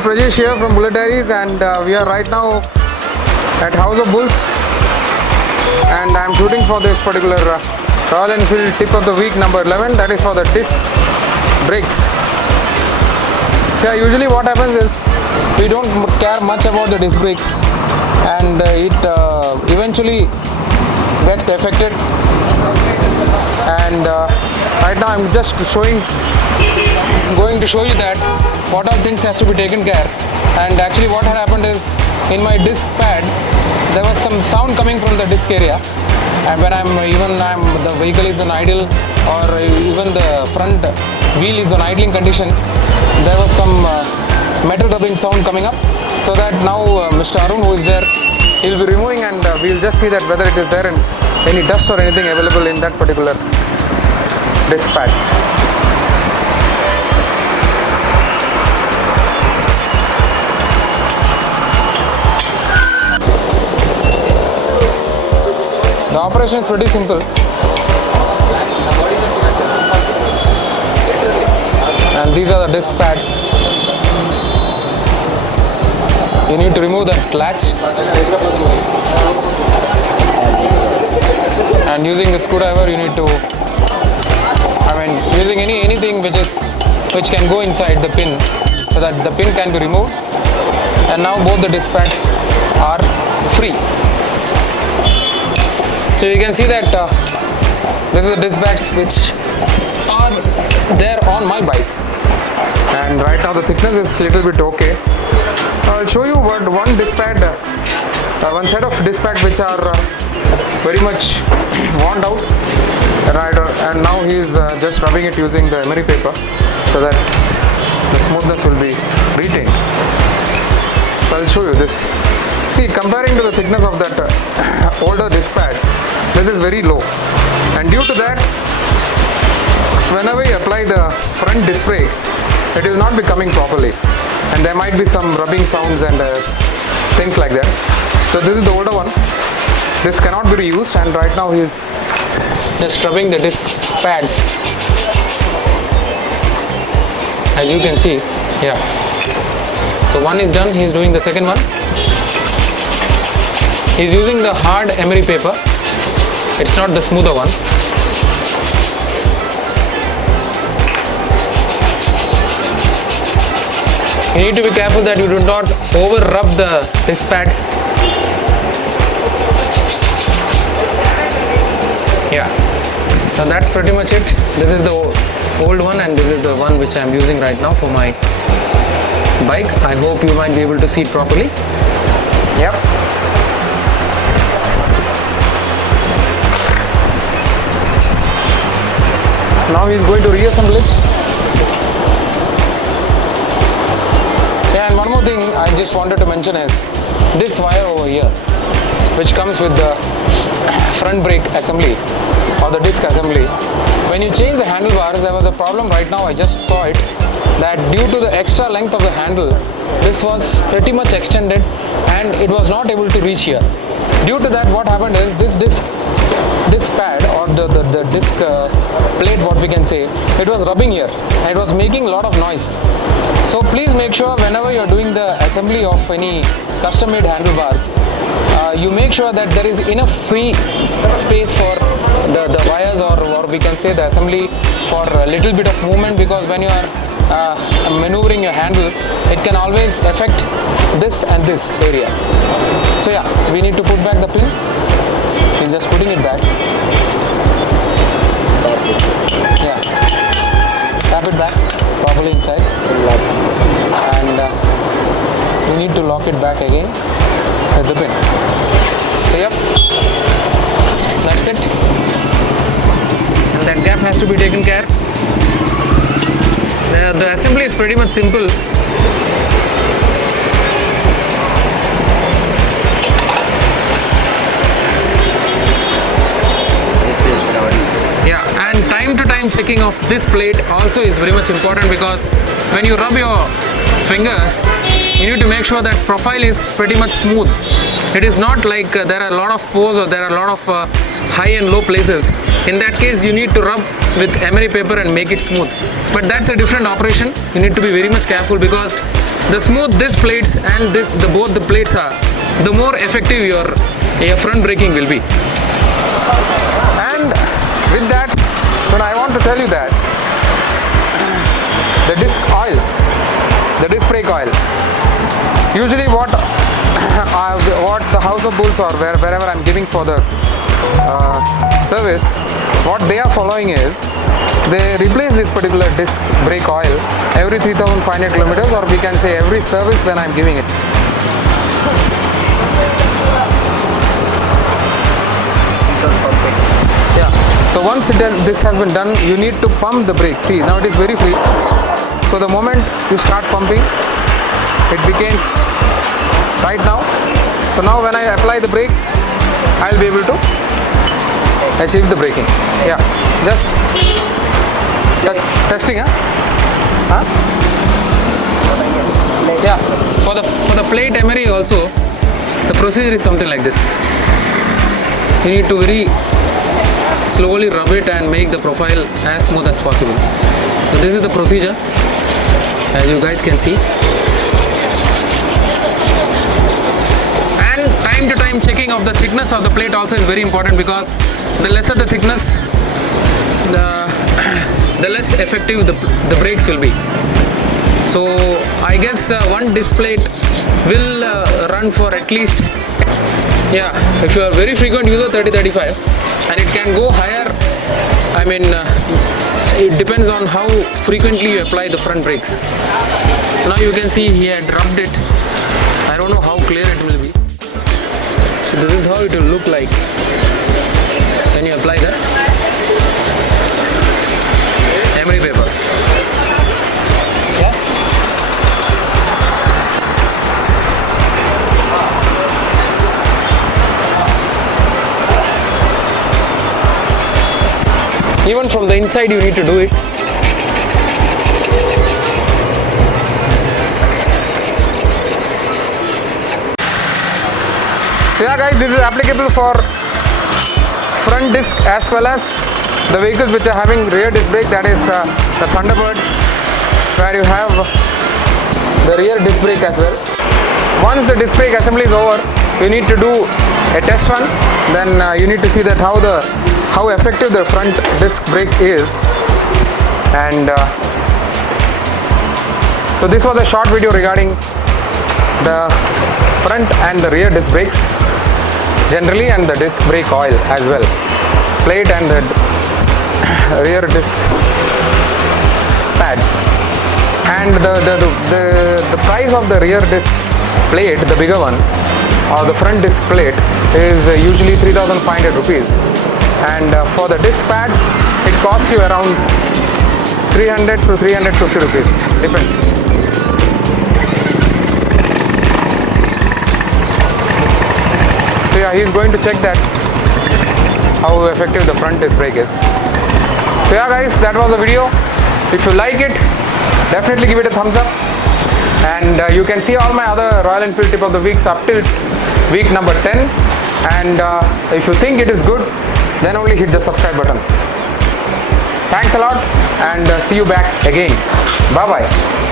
is Prajesh here from Bullet Diaries, and we are right now at House of Bulls, and I am shooting for this particular Royal Enfield tip of the week number 11, that is for the disc brakes. Yeah, usually what happens is we don't care much about the disc brakes, and it eventually gets affected. And right now I'm just going to show you that what all things has to be taken care. And actually what had happened is, in my disc pad there was some sound coming from the disc area, and when the vehicle is on idle, or even the front wheel is on idling condition, there was some metal rubbing sound coming up. So that now Mr. Arun, who is there, he will be removing, and we'll just see that whether it is there and any dust or anything available in that particular disc pad. The operation is pretty simple, and these are the disc pads. You need to remove that latch, and using the screwdriver you need to, using anything which can go inside the pin, so that the pin can be removed, and now both the disc pads are free. So you can see that this is the disc pads which are there on my bike, and right now the thickness is little bit okay. I'll show you one disc pad, one set of disc pads which are very much worn out, right, and now he is just rubbing it using the emery paper so that the smoothness will be retained. So I'll show you this. See, comparing to the thickness of that older disc pad, this is very low, and due to that, whenever you apply the front disc brake, it will not be coming properly, and there might be some rubbing sounds and things like that. So this is the older one. This cannot be reused, and right now he is just rubbing the disc pads, as you can see. Yeah, so one is done, he is doing the second one. He is using the hard emery paper, it's not the smoother one. You need to be careful that you do not over rub the disc pads. Yeah, so that's pretty much it. This is the old one, and this is the one which I am using right now for my bike. I hope you might be able to see it properly. Yep. Now he is going to reassemble it. Yeah, and one more thing I just wanted to mention is this wire over here, which comes with the front brake assembly or the disc assembly. When you change the handlebars, there was a problem right now, I just saw it, that due to the extra length of the handle, this was pretty much extended and it was not able to reach here. Due to that, what happened is this disc pad, or the disc plate, what we can say, it was rubbing here and it was making a lot of noise. So please make sure whenever you are doing the assembly of any custom made handlebars, you make sure that there is enough free space for the wires, or we can say the assembly, for a little bit of movement, because when you are maneuvering your handle, it can always affect this and this area. So yeah, we need to put back the pin. He's just putting it back. Yeah, tap it back properly inside, and we need to lock it back again with the pin. So yep, that's it, and that gap has to be taken care. The assembly is pretty much simple. Yeah, and time to time checking of this plate also is very much important, because when you rub your fingers, you need to make sure that profile is pretty much smooth. It is not like there are a lot of pores, or there are a lot of high and low places. In that case, you need to rub with emery paper and make it smooth. But that's a different operation. You need to be very much careful, because the smooth this plates and both the plates are, the more effective your front braking will be. And with that, when I want to tell you that the disc oil, the disc brake oil, usually what the House of Bulls or wherever I'm giving for the service, what they are following is they replace this particular disc brake oil every 3,500 kilometers, or we can say every service when I'm giving it. Yeah. So once this has been done, you need to pump the brake. See, now it is very free. So the moment you start pumping, it begins right now. So now when I apply the brake, I'll be able to achieve the braking. Yeah, just testing, huh? Yeah, for the plate emery also, the procedure is something like this. You need to very slowly rub it and make the profile as smooth as possible. So this is the procedure, as you guys can see. And time to time checking of the thickness of the plate also is very important, because the lesser the thickness, the less effective the brakes will be. So I guess one disc plate will run for at least, yeah, if you are very frequent user, 30-35, and it can go higher. I mean, it depends on how frequently you apply the front brakes. So now you can see he had rubbed it. I don't know how clear it will be. So this is how it will look like when you apply the emery paper. Yeah. Even from the inside you need to do it. So yeah guys, this is applicable for front disc as well as the vehicles which are having rear disc brake, that is the Thunderbird, where you have the rear disc brake as well. Once the disc brake assembly is over, you need to do a test run. Then you need to see that how effective the front disc brake is. And so this was a short video regarding the front and the rear disc brakes generally, and the disc brake oil as well, plate and the rear disc pads. And the price of the rear disc plate, the bigger one, or the front disc plate, is usually 3,500 rupees. And for the disc pads, it costs you around 300 to 350 rupees, depends. So yeah, he is going to check that how effective the front disc brake is. So yeah guys, that was the video. If you like it, definitely give it a thumbs up. And you can see all my other Royal Enfield tip of the weeks up till week number 10. And if you think it is good, then only hit the subscribe button. Thanks a lot, and see you back again. Bye bye.